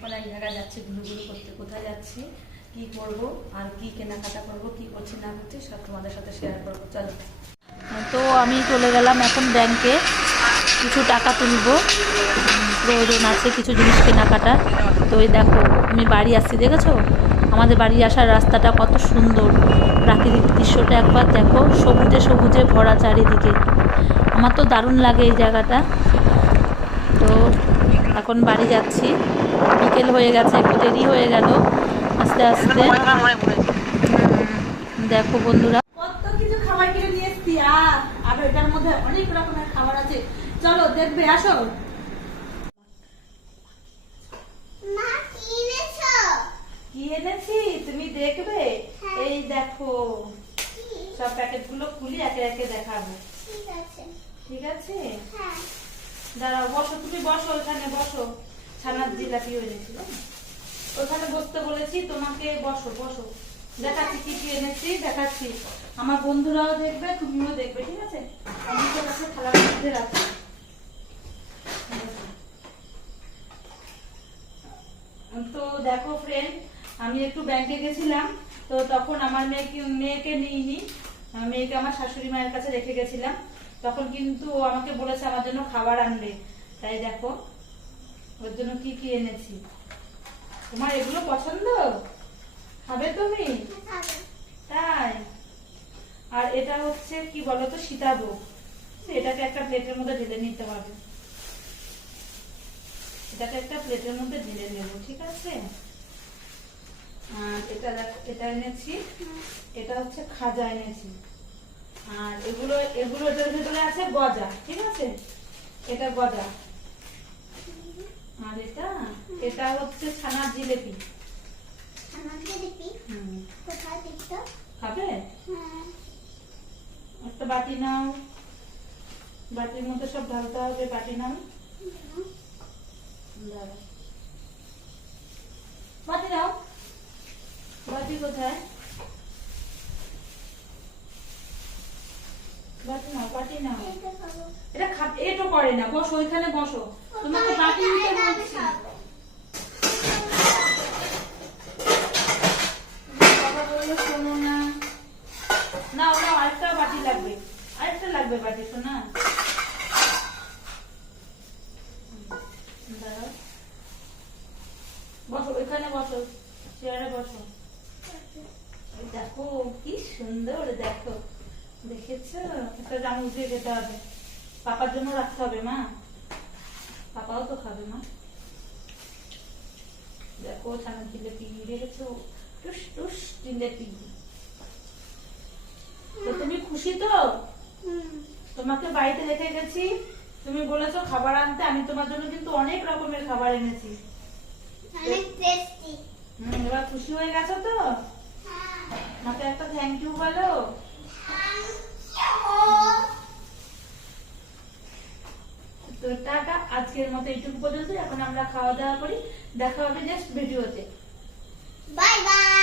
এখন এক জায়গায় যাচ্ছি ঘুরুঘুরু করতে। কোথায় যাচ্ছি, কি করব, আর কি কেনাকাটা করব, কি করছি না করছি সব তোমাদের সাথে শেয়ার করবো। চলো। তো আমি চলে গেলাম এখন ব্যাংকে, কিছু টাকা তুলবো, প্রয়োজন আছে কিছু জিনিস কেনাকাটা। তো এই দেখো আমি বাড়ি আসছি, দেখেছো আমাদের বাড়ি আসার রাস্তাটা কত সুন্দর, প্রাকৃতিক দৃশ্যটা একবার দেখো, সবুজে সবুজে ভরা চারিদিকে। আমার তো দারুণ লাগে এই জায়গাটা। তো এখন বাড়ি যাচ্ছি, বিকেল হয়ে গেছে, একটু দেরি হয়ে গেল আস্তে আস্তে। দেখো বন্ধুরা কত কিছু খাবার কিনে নিয়ে এসছি, আর এটার মধ্যে অনেক রকমের খাবার আছে, চলো দেখবে, আসো। কি এনেছি তুমি দেখবে? এই দেখো সব প্যাকেট গুলো খুলি একে একে দেখাবো। ঠিক আছে, দাঁড়াও, বসো, তুমি বসো, ওখানে বসো। ছানার জিলাপি এনেছি, ওখানে বসতে বলেছি তোমাকে, বসো বসো, দেখাচ্ছি কি কি এনেছি, দেখাচ্ছি। আমার বন্ধুরাও দেখবে, তুমিও দেখবে, ঠিক আছে? আমি তো কাছে থালার মধ্যে রাখি। তো দেখো ফ্রেন্ড, আমি একটু ব্যাংকে গেছিলাম, তো তখন আমার মেয়েকে নিইনি, মেয়েকে আমার শাশুড়ি মায়ের কাছে রেখে গেছিলাম। তখন কিন্তু ও আমাকে বলেছে আমার জন্য খাবার আনবে, তাই দেখো ওর জন্য কি কি এনেছি। তোমার এগুলো পছন্দ? খাবে তুমি? তাই? আর এটা হচ্ছে কি বলতো, সীতাভোগ, এটাকে একটা প্লেটের মধ্যে ঢেলে নিতে হবে, এটাকে একটা প্লেটের মধ্যে ঢেলে নেব, ঠিক আছে? আর এটা এনেছি, এটা হচ্ছে খাজা এনেছি। আর এগুলো এগুলো এটার ভিতরে আছে গজা, ঠিক আছে? এটা গজা। আর এটা হচ্ছে ছানার জিলেপি। খাবে? একটা বাটি নাও, বাটির মধ্যে সব ঢালতে হবে, বাটি নাও। বাটি নাও, বাটি কোথায়? বাটি নাও, বাটি নাও। এটা এটো করে না, বসো ওইখানে বসো, তোমাকে বাটি নিতে বলছি। বাবা বললো শোনো না, নাও নাও, আরেকটা বাটি লাগবে, আরেকটা লাগবে বাটি, শোনা। বসো ওইখানে, বসো চেয়ারে বসো। দেখো কি সুন্দর, দেখো, দেখেছো? একটা চামচ দিয়ে খেতে হবে, পাপার জন্য রাখতে হবে মা, পাপাও তো খাবে মা। দেখো ছানার জিলেপি দেখেছো, টুস টুস জিলেপি। তো তুমি খুশি তো? তোমাকে বাড়িতে রেখে গেছি, তুমি বলেছো খাবার আনতে, আমি তোমার জন্য কিন্তু অনেক রকমের খাবার এনেছি। এবার খুশি হয়ে গেছো তো? আমাকে একটা থ্যাংক ইউ বলো। তো টাটা, আজকের মতো এইটুকু পর্যন্ত। এখন আমরা খাওয়া দাওয়া করি, দেখা হবে নেক্সট ভিডিওতে। Bye bye.